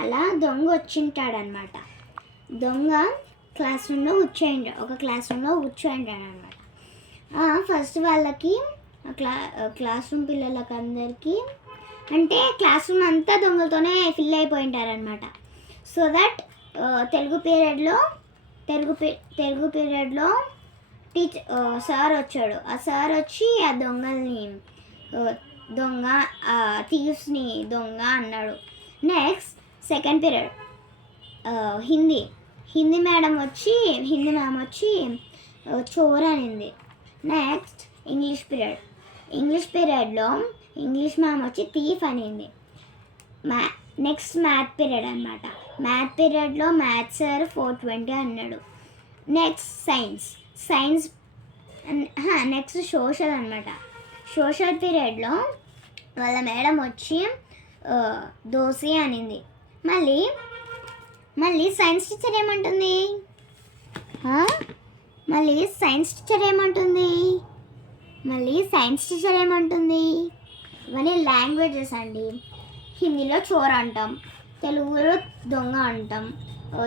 అలా దొంగ వచ్చింటాడనమాట. దొంగ క్లాస్ రూమ్లో కూర్చోయింటాడు అనమాట. ఫస్ట్ వాళ్ళకి క్లాస్ రూమ్ పిల్లలకి అందరికీ అంటే క్లాస్ రూమ్ అంతా దొంగలతోనే ఫిల్ అయిపోయింటారనమాట. సో దట్ తెలుగు పీరియడ్లో సార్ వచ్చాడు. ఆ సార్ వచ్చి ఆ దొంగల్ని థీవ్స్ని దొంగ అన్నాడు. Next second period Hindi ma'am వచ్చి చోర్ అనింది. నెక్స్ట్ ఇంగ్లీష్ పీరియడ్లో ఇంగ్లీష్ మ్యామ్ వచ్చి థీఫ్ అనింది. నెక్స్ట్ మ్యాథ్ పీరియడ్ అనమాట. మ్యాథ్ పీరియడ్లో మ్యాథ్స్ సార్ 420 అన్నాడు. నెక్స్ట్ సైన్స్ నెక్స్ట్ సోషల్ అనమాట. సోషల్ పీరియడ్లో వాళ్ళ మేడం వచ్చి దోశ అనింది. మళ్ళీ సైన్స్ టీచర్ ఏమంటుంది? ఇవన్నీ లాంగ్వేజెస్ అండి. హిందీలో చోర్ అంటాం, తెలుగులో దొంగ అంటాం,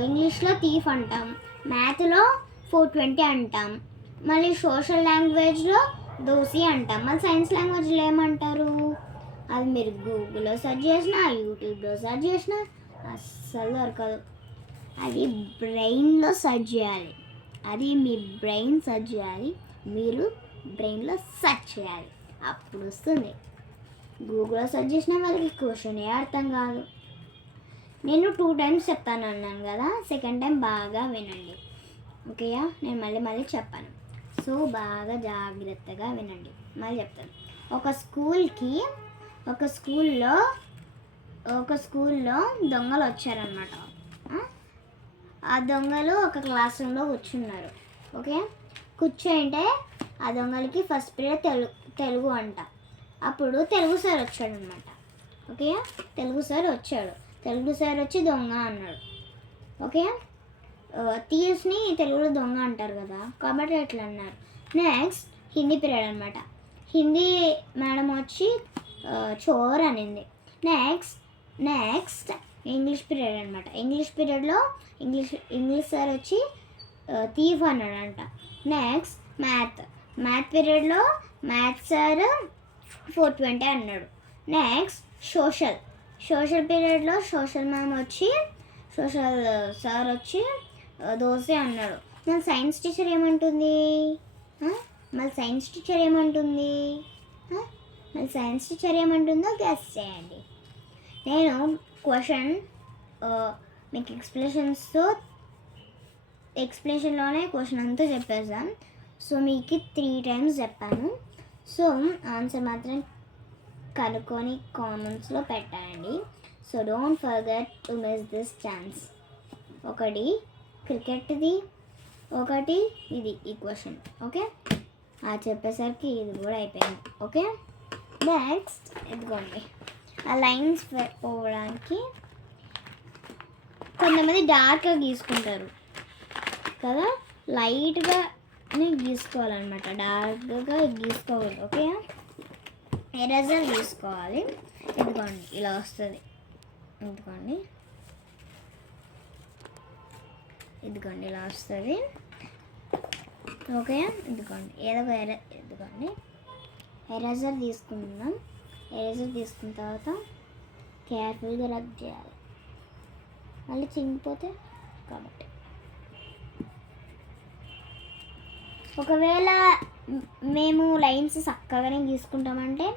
ఇంగ్లీష్లో థీఫ్ అంటాం, మ్యాథ్లో 420 అంటాం, మళ్ళీ సోషల్ లాంగ్వేజ్లో దోశ అంటాం. మళ్ళీ సైన్స్ లాంగ్వేజ్లో ఏమంటారు? అది మీరు గూగుల్లో సెర్చ్ చేసినా, యూట్యూబ్లో సెర్చ్ చేసినా అస్సలు దొరకదు. అది బ్రెయిన్లో సెర్చ్ చేయాలి. మీ బ్రెయిన్ సెర్చ్ చేయాలి, మీరు బ్రెయిన్లో సెర్చ్ చేయాలి, అప్పుడు వస్తుంది. గూగుల్లో సెర్చ్ చేసిన వాళ్ళకి క్వశ్చన్ అర్థం కాదు. నేను 2 times చెప్తాను అన్నాను కదా, సెకండ్ టైం బాగా వినండి. ఓకేయా? నేను మళ్ళీ చెప్పాను. సో బాగా జాగ్రత్తగా వినండి. మళ్ళీ చెప్తాను. ఒక స్కూల్లో దొంగలు వచ్చారనమాట. ఆ దొంగలు ఒక క్లాస్ రూమ్లో కూర్చున్నారు. ఓకే, కూర్చోంటే ఆ దొంగలకి ఫస్ట్ పీరియడ్ తెలుగు అంట. అప్పుడు తెలుగు సార్ వచ్చాడనమాట. ఓకే, తెలుగు సార్ వచ్చి దొంగ అన్నాడు. ఓకే, థీవ్స్ని తెలుగులో దొంగ అంటారు కదా, కాబట్టి ఎట్లా అన్నారు. నెక్స్ట్ హిందీ పీరియడ్ అనమాట. హిందీ మేడం వచ్చి చోర్ అనింది. నెక్స్ట్ ఇంగ్లీష్ పీరియడ్ అనమాట. ఇంగ్లీష్ పీరియడ్లో ఇంగ్లీష్ సార్ వచ్చి థీఫ్ అన్నాడంట. నెక్స్ట్ మ్యాథ్ పీరియడ్లో మ్యాథ్స్ సార్ 420 అన్నాడు. నెక్స్ట్ సోషల్ పీరియడ్లో సోషల్ సార్ వచ్చి దోశ అన్నాడు. మళ్ళీ సైన్స్ టీచర్ ఏమంటుందో గెస్ చేయండి. నేను క్వశ్చన్ మీకు ఎక్స్ప్లెనేషన్లోనే క్వశ్చన్ అంతా చెప్పేసాను. సో మీకు 3 times చెప్పాను. సో ఆన్సర్ మాత్రం కనుక్కొని కామెంట్స్లో పెట్టండి. So don't forget to miss this chance. ఒకటి క్రికెట్ది, ఒకటి ఇది ఈ క్వశ్చన్. ఓకే, చెప్పేసరికి ఇది కూడా అయిపోయింది. ఓకే, నెక్స్ట్ ఇదిగోండి. ఆ లైన్స్ పోవడానికి కొంతమంది డార్క్గా గీసుకుంటారు కదా, లైట్గా గీసుకోవాలన్నమాట. డార్క్గా గీసుకోకూడదు. Okay, eraser గీసుకోవాలి. ఇదిగోండి ఇలా వస్తుంది. ఇదిగోండి ఇలా వస్తుంది. ఓకే, ఇదిగోండి ఎరేజర్ తీసుకుందాం. ఎరేజర్ తీసుకున్న తర్వాత కేర్ఫుల్గా రబ్ చేయాలి, మళ్ళీ చింగిపోతే కాబట్టి. ఒకవేళ మేము లైన్స్ చక్కగానే గీసుకుంటామంటే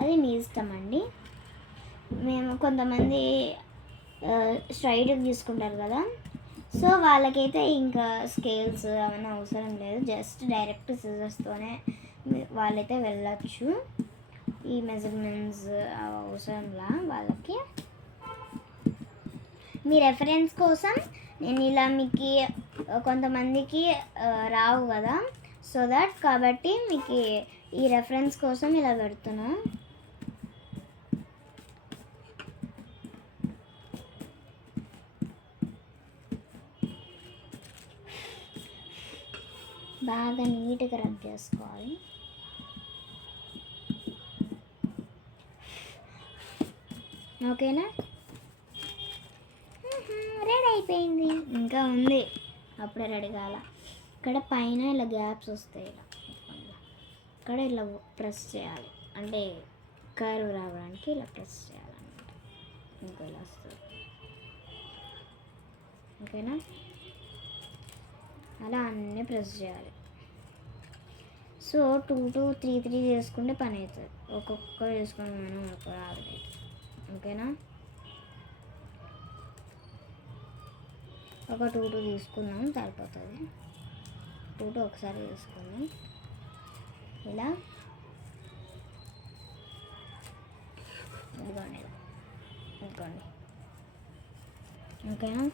అది మీ ఇష్టం అండి. కొంతమంది స్ట్రైట్గా గీసుకుంటారు కదా, సో వాళ్ళకైతే ఇంకా స్కేల్స్ అవన్నీ అవసరం లేదు. జస్ట్ డైరెక్ట్ సిజర్స్తోనే వాళ్ళైతే వెళ్ళచ్చు. ఈ మెజర్మెంట్స్ అవసరంలా వాళ్ళకి. మీ రెఫరెన్స్ కోసం నేను ఇలా మీకు కొంతమందికి రావు కదా, సో దట్ కాబట్టి మీకు ఈ రెఫరెన్స్ కోసం ఇలా పెడుతున్నా. బాగా నీట్గా రబ్ చేసుకోవాలి. ఓకేనా? రెడీ అయిపోయింది. ఇంకా ఉంది, అప్పుడే రెడీ కాల. ఇక్కడ పైన ఇలా గ్యాప్స్ వస్తాయి, ఇలా ఇక్కడ ఇలా ప్రెస్ చేయాలి, అంటే కర్వ్ రావడానికి ఇలా ప్రెస్ చేయాలన్నమాట. ఇంకా ఇలా వస్తుంది, ఓకేనా? అలా అన్నీ ప్రెస్ చేయాలి. సో 2 2 3 3 చేసుకుంటే పని అవుతుంది. ఒక్కొక్క చేసుకుని మనం ఒక రాదు, ఓకేనా? ఒక 2 2 తీసుకున్నాం, సరిపోతుంది. 2 2 ఒకసారి తీసుకున్నాం, ఇలా ఇదిగోండి, ఇదిగోండి, ఓకేనా?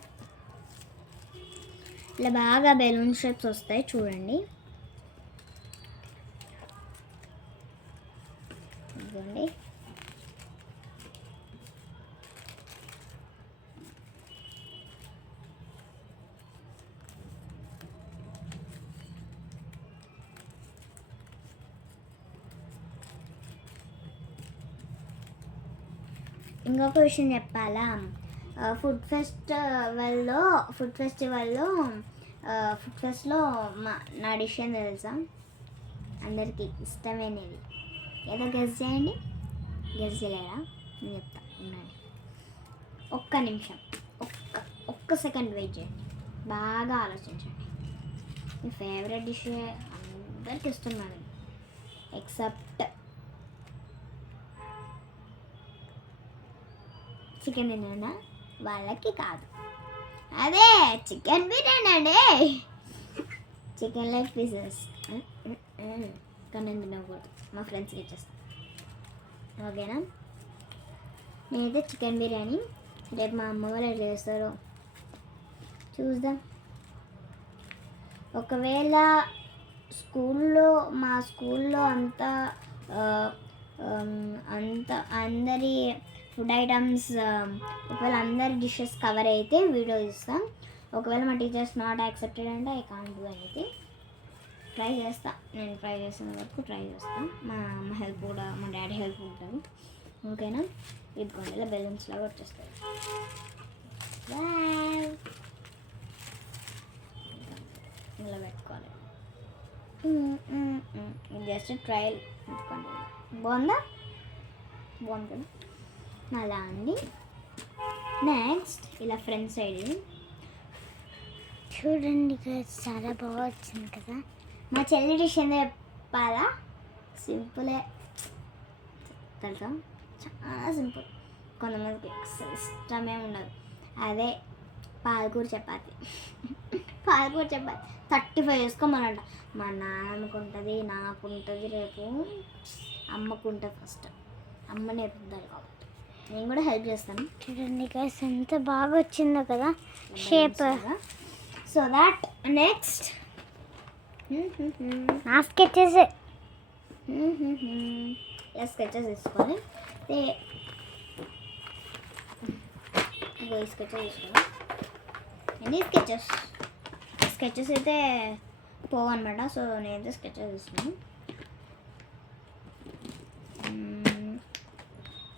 ఇలా బాగా బెలూన్ షేప్స్ వస్తాయి, చూడండి. ఇదిగోండి, ఇంకొక విషయం చెప్పాలా, ఫుడ్ ఫెస్టివల్లో ఫుడ్ ఫెస్ట్లో నా డిష్ ఏం తెలుసా? అందరికీ ఇష్టమైనది ఏదో గెస్ చేయండి. గెస్ చేయలేరా? నేను చెప్తా, ఉండండి, ఒక్క నిమిషం, ఒక్క సెకండ్ వెయిట్ చేయండి, బాగా ఆలోచించండి. మీ ఫేవరెట్ డిష్ అందరికి ఇస్తున్నాను, ఎక్సెప్ట్ చికెన్ తిన్నా వాళ్ళకి కాదు. అదే చికెన్ బిర్యానీ అండి, చికెన్ లెగ్ పీసెస్. కానీ నేను తినకూడదు, మా ఫ్రెండ్స్కి ఇచ్చేస్తాను, ఓకేనా? నేనైతే చికెన్ బిర్యానీ రేపు మా అమ్మ వాళ్ళు ఎట్లా చేస్తారో చూద్దాం. ఒకవేళ మా స్కూల్లో అంతా అందరి ఫుడ్ ఐటమ్స్, ఒకవేళ అందరి డిషెస్ కవర్ అయితే వీడియో ఇస్తాం. ఒకవేళ మా టీచర్స్ నాట్ యాక్సెప్టెడ్ అంటే I can't do anything. Try చేస్తా, నేను ట్రై చేసిన వరకు ట్రై చేస్తాను. మా అమ్మ హెల్ప్ కూడా, మా డాడీ హెల్ప్ ఉంటుంది, ఓకేనా? ఇదిగోండి, ఇలా బెలూన్స్ లాగా వచ్చేస్తాయి. ఇలా పెట్టుకోవాలి, జస్ట్ ట్రయల్. పెట్టుకోండి, బాగుందా? బాగుంది కదా? అలా అండి. నెక్స్ట్ ఇలా ఫ్రంట్ సైడ్ చూడండి, చాలా బాగా వచ్చింది కదా. మా చెల్లి డిష్ ఏందో చెప్పాలా? సింపులే, తెలుసా? చాలా సింపుల్. కొంతమందికి ఇష్టమే ఉండదు, అదే పాలకూర చపాతి. పాలకూర చపాతి 35 చేసుకోమనంట. మా నాన్నకు ఉంటుంది, నాకు ఉంటుంది, రేపు అమ్మకు ఉంటుంది. ఫస్ట్ అమ్మ నేర్పుతారు కాబట్టి నేను కూడా హెల్ప్ చేస్తాను. చూడండి గైస్, ఎంత బాగా వచ్చిందో కదా షేప్. సో దాట్ నెక్స్ట్ నా స్కెచెస్, ఇలా స్కెచెస్ తీసుకొని స్కెచెస్ తీసుకోవాలి. ఎన్ని స్కెచెస్ అయితే పోవన్నమాట. సో నేనైతే స్కెచెస్ తీసుకున్నాను.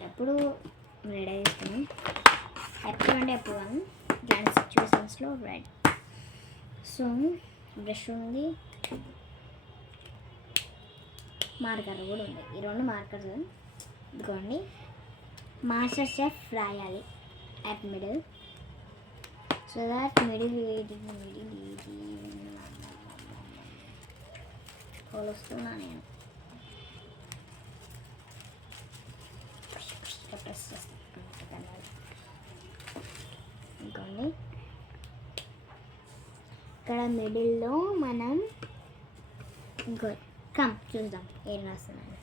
ఎప్పుడు రెడీ చేస్తున్నాం, ఎప్పుడు అంటే ఎప్పుడు కాదు, ఇలాంటి సిచ్యువేషన్స్లో రెడీ. సో బ్రష్ ఉంది, మార్కర్ కూడా ఉంది. ఈ 2 మార్కర్స్ ఇదిగోండి. మాస్టర్ షెఫ్ రాయాలి at middle, so that middle వస్తున్నా నేను ప్రెస్ చేస్తాను. ఇంకోండి, ఇక్కడ మిడిల్లో మనం ఇంకో చూద్దాం ఏం రాస్తున్నాను.